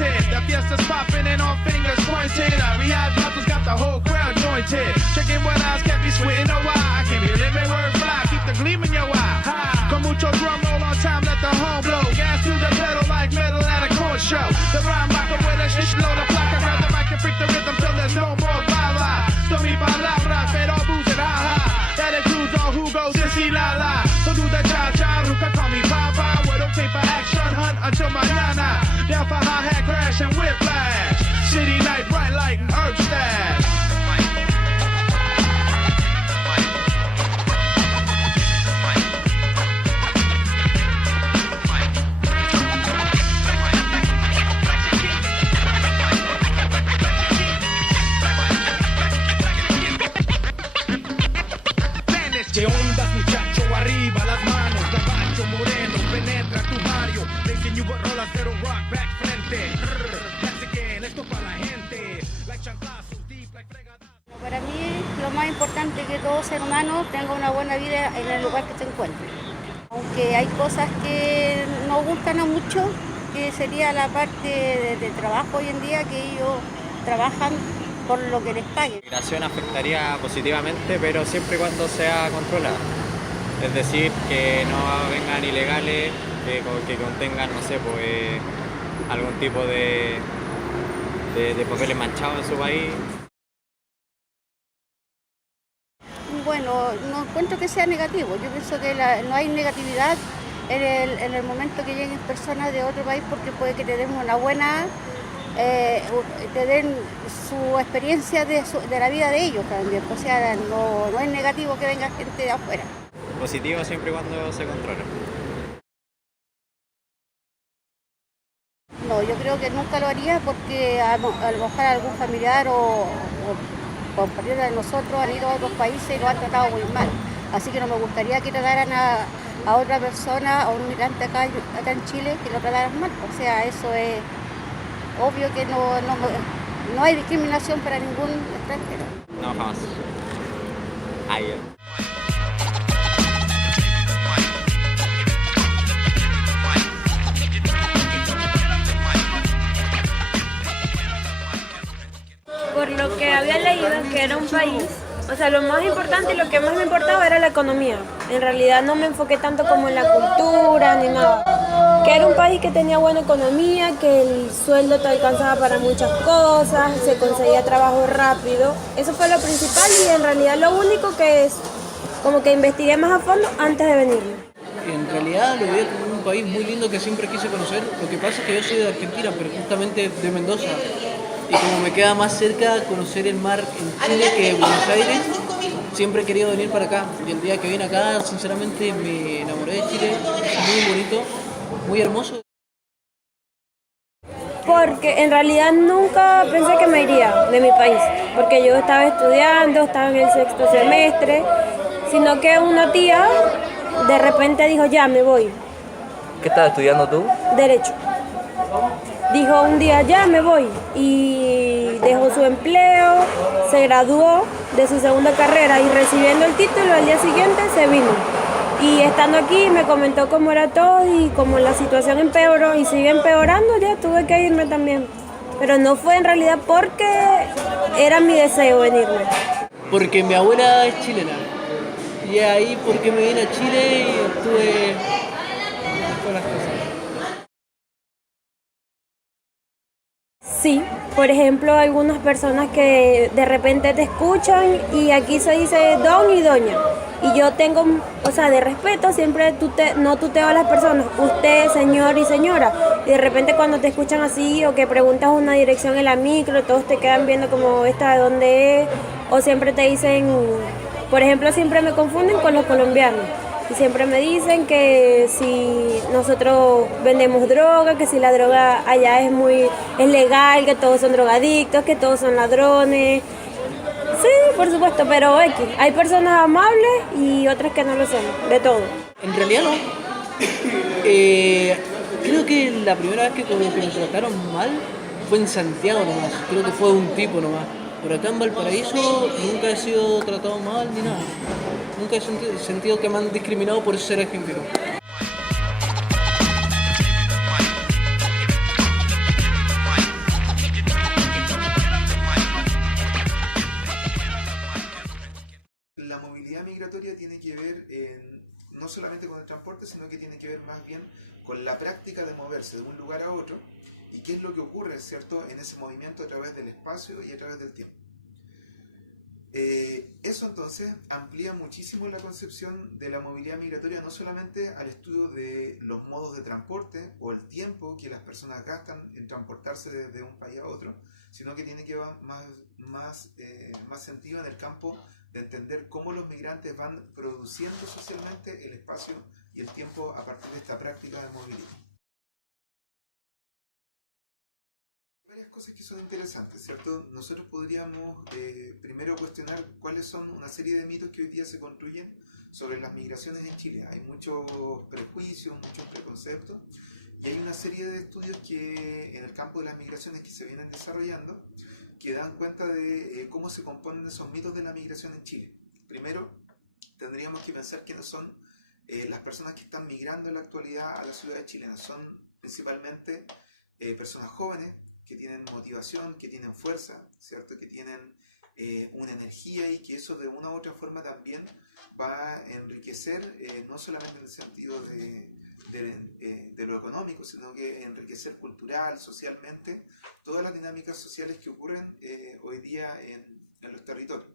anointed. The fiesta's popping and all fingers pointed. Rehab bottles got the whole crowd jointed. Checking what eyes can't be sweating no why. I can hear living word fly, keep the gleam in your eye. High. Con mucho drum roll on time, let the home blow. Gas to the pedal like metal at a court show. The rhyme rocker with a shit load of placa. Grab the mic and freak the rhythm till there's no more bala. So mi palabra, pero booze and ha-ha. That includes all who goes sissy la la. So do the cha-cha, who can call me Papa. We're okay for action, hunt until mañana. Down for hi-hat crash and whiplash. City night, bright light and herb stash. ¿Qué ondas, muchacho? Arriba las manos, gabacho moreno, penetra tu barrio. Le enseño rolas de rock back frente. That's again, esto para la gente. Like chanclazos, deep like fregadazos. Para mí lo más importante es que todo ser humano tenga una buena vida en el lugar que se encuentre. Aunque hay cosas que no gustan a muchos, que sería la parte de trabajo hoy en día, que ellos trabajan por lo que les paguen. La migración afectaría positivamente, pero siempre y cuando sea controlada. Es decir, que no vengan ilegales, que contengan, no sé, pues, algún tipo de papeles manchados en su país. Bueno, no encuentro que sea negativo. Yo pienso que no hay negatividad en el momento que lleguen personas de otro país, porque puede que te den una buena, te den su experiencia de la vida de ellos también. O sea, no es negativo que venga gente de afuera. Positivo siempre y cuando se controle. No, yo creo que nunca lo haría, porque a lo mejor algún familiar o compañeros de nosotros han ido a otros países y lo han tratado muy mal. Así que no me gustaría que trataran a otra persona, a un migrante acá en Chile, que lo trataran mal. O sea, eso es obvio que no hay discriminación para ningún extranjero. No, jamás. Ayer. Por lo que había leído que era un país, o sea, lo más importante y lo que más me importaba era la economía. En realidad no me enfoqué tanto como en la cultura ni nada. Que era un país que tenía buena economía, que el sueldo te alcanzaba para muchas cosas, se conseguía trabajo rápido. Eso fue lo principal y en realidad lo único que es como que investigué más a fondo antes de venirme. En realidad lo veo como un país muy lindo que siempre quise conocer. Lo que pasa es que yo soy de Argentina, pero justamente de Mendoza. Y como me queda más cerca conocer el mar en Chile que en Buenos Aires, siempre he querido venir para acá. Y el día que vine acá, sinceramente, me enamoré de Chile. Es muy bonito, muy hermoso. Porque en realidad nunca pensé que me iría de mi país. Porque yo estaba estudiando, estaba en el 6º semestre. Sino que una tía de repente dijo, ya, me voy. ¿Qué estás estudiando tú? Derecho. Dijo un día, ya me voy, y dejó su empleo, se graduó de su segunda carrera y recibiendo el título al día siguiente se vino. Y estando aquí me comentó cómo era todo y como la situación empeoró y sigue empeorando, ya tuve que irme también. Pero no fue en realidad porque era mi deseo venirme. Porque mi abuela es chilena. Y ahí porque me vine a Chile y estuve con las cosas. Sí, por ejemplo, algunas personas que de repente te escuchan y aquí se dice don y doña. Y yo tengo, o sea, de respeto, siempre no tuteo a las personas, usted, señor y señora. Y de repente cuando te escuchan así o que preguntas una dirección en la micro, todos te quedan viendo como esta de dónde es. O siempre te dicen, por ejemplo, siempre me confunden con los colombianos. Y siempre me dicen que si nosotros vendemos droga, que si la droga allá es legal, que todos son drogadictos, que todos son ladrones. Sí, por supuesto, pero hay personas amables y otras que no lo son, de todo. En realidad no. Creo que la primera vez que me trataron mal fue en Santiago nomás. Creo que fue un tipo nomás. Por acá en Valparaíso nunca he sido tratado mal ni nada. Nunca he sentido que me han discriminado por ser argentino. más bien con la práctica de moverse de un lugar a otro y qué es lo que ocurre, ¿cierto?, en ese movimiento a través del espacio y a través del tiempo. Eso entonces amplía muchísimo la concepción de la movilidad migratoria, no solamente al estudio de los modos de transporte o el tiempo que las personas gastan en transportarse de un país a otro, sino que tiene que ver más sentido en el campo de entender cómo los migrantes van produciendo socialmente el espacio y el tiempo a partir de esta práctica de movilidad. Varias cosas que son interesantes, ¿cierto? Nosotros podríamos primero cuestionar cuáles son una serie de mitos que hoy día se construyen sobre las migraciones en Chile. Hay muchos prejuicios, muchos preconceptos, y hay una serie de estudios que en el campo de las migraciones que se vienen desarrollando que dan cuenta de cómo se componen esos mitos de la migración en Chile. Primero, tendríamos que pensar quiénes son las personas que están migrando en la actualidad a las ciudades chilenas. Son principalmente personas jóvenes, que tienen motivación, que tienen fuerza, ¿cierto?, que tienen una energía y que eso de una u otra forma también va a enriquecer, no solamente en el sentido de lo económico, sino que enriquecer cultural, socialmente, todas las dinámicas sociales que ocurren hoy día en los territorios.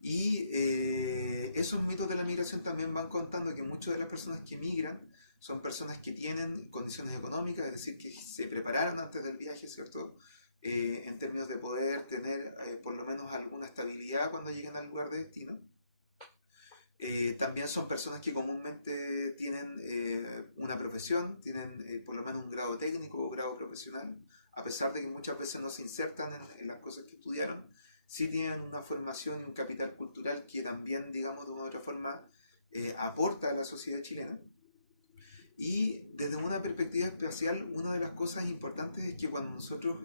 Y esos mitos de la migración también van contando que muchas de las personas que migran son personas que tienen condiciones económicas, es decir, que se prepararon antes del viaje, ¿cierto?, en términos de poder tener por lo menos alguna estabilidad cuando lleguen al lugar de destino. También son personas que comúnmente tienen una profesión, tienen por lo menos un grado técnico o grado profesional, a pesar de que muchas veces no se insertan en las cosas que estudiaron, sí tienen una formación y un capital cultural que también, digamos, de una u otra forma aporta a la sociedad chilena. Y desde una perspectiva espacial, una de las cosas importantes es que cuando nosotros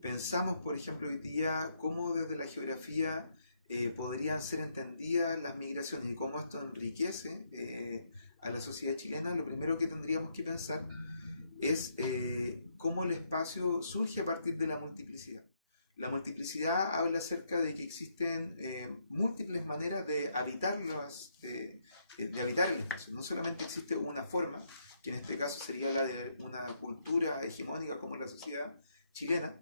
pensamos, por ejemplo, hoy día, cómo desde la geografía podrían ser entendidas las migraciones y cómo esto enriquece a la sociedad chilena, lo primero que tendríamos que pensar es cómo el espacio surge a partir de la multiplicidad. La multiplicidad habla acerca de que existen múltiples maneras de habitar habitar el espacio. No solamente existe una forma, que en este caso sería la de una cultura hegemónica como la sociedad chilena,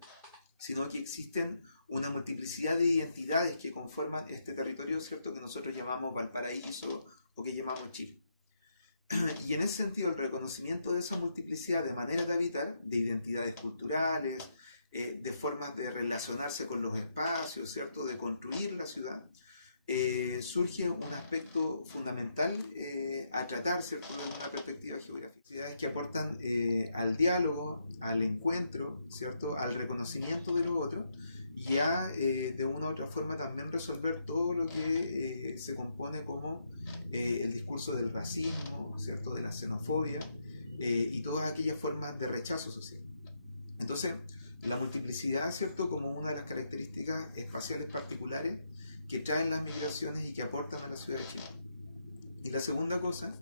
sino que existen una multiplicidad de identidades que conforman este territorio, ¿cierto?, que nosotros llamamos Valparaíso o que llamamos Chile. Y en ese sentido, el reconocimiento de esa multiplicidad de maneras de habitar, de identidades culturales, de formas de relacionarse con los espacios, ¿cierto?, de construir la ciudad, surge un aspecto fundamental a tratar, ¿cierto?, desde una perspectiva geográfica, que aportan al diálogo, al encuentro, ¿cierto?, al reconocimiento de lo otro, y a de una u otra forma también resolver todo lo que se compone como el discurso del racismo, ¿cierto?, de la xenofobia y todas aquellas formas de rechazo social. Entonces, la multiplicidad, ¿cierto?, como una de las características espaciales particulares que traen las migraciones y que aportan a la ciudad de Chile. Y la segunda cosa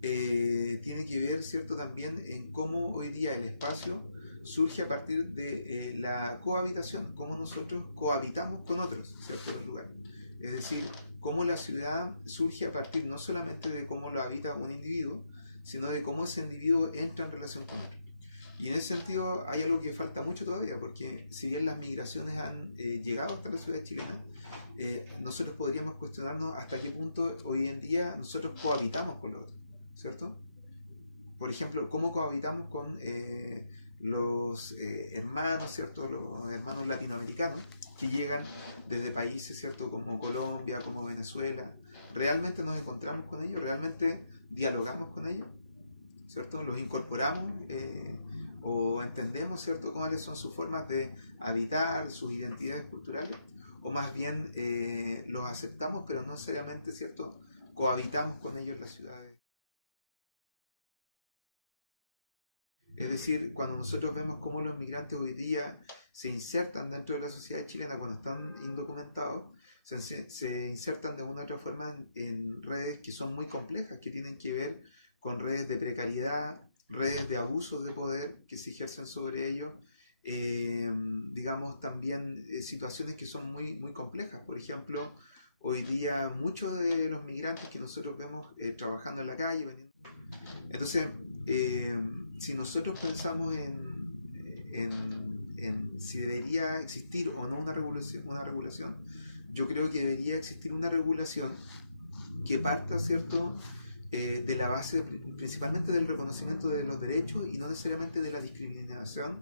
tiene que ver, ¿cierto?, también en cómo hoy día el espacio surge a partir de la cohabitación, cómo nosotros cohabitamos con otros, ¿cierto?, los lugares. Es decir, cómo la ciudad surge a partir no solamente de cómo lo habita un individuo, sino de cómo ese individuo entra en relación con otro. Y en ese sentido hay algo que falta mucho todavía, porque si bien las migraciones han llegado hasta la ciudad chilena, nosotros podríamos cuestionarnos hasta qué punto hoy en día nosotros cohabitamos con los otros, ¿cierto? Por ejemplo, cómo cohabitamos con los hermanos, ¿cierto?, los hermanos latinoamericanos que llegan desde países, ¿cierto?, como Colombia, como Venezuela. ¿Realmente nos encontramos con ellos? ¿Realmente dialogamos con ellos? ¿Cierto? ¿Los incorporamos? ¿O entendemos, ¿cierto?, cuáles son sus formas de habitar, sus identidades culturales? ¿O más bien los aceptamos, pero no necesariamente, ¿cierto?, cohabitamos con ellos en las ciudades? Es decir, cuando nosotros vemos cómo los migrantes hoy día se insertan dentro de la sociedad chilena cuando están indocumentados, se insertan de una u otra forma en redes que son muy complejas, que tienen que ver con redes de precariedad, redes de abusos de poder que se ejercen sobre ellos, digamos también situaciones que son muy, muy complejas. Por ejemplo, hoy día muchos de los migrantes que nosotros vemos trabajando en la calle, Entonces, si nosotros pensamos en si debería existir o no una regulación, yo creo que debería existir una regulación que parta, ¿cierto?, de la base principalmente del reconocimiento de los derechos y no necesariamente de la discriminación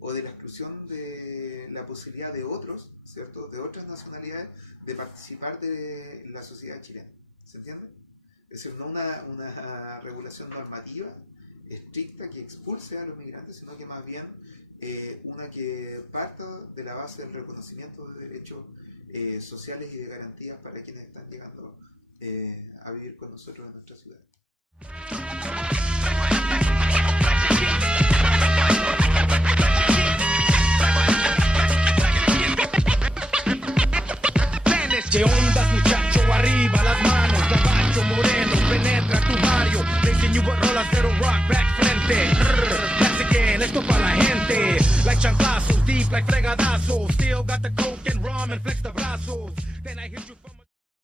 o de la exclusión de la posibilidad de otros, ¿cierto?, de otras nacionalidades de participar de la sociedad chilena. ¿Se entiende? Es decir, no una regulación normativa estricta que expulse a los migrantes, sino que más bien una que parta de la base del reconocimiento de derechos sociales y de garantías para quienes están llegando a vivir con nosotros en nuestra ciudad. ¿Qué ondas, muchacho? Arriba las manos, caballo moreno, penetra tu barrio. Racing you with rolas de rock back frente. That's again, esto pa' la gente. Like chanclazos, deep like fregadazos. Still got the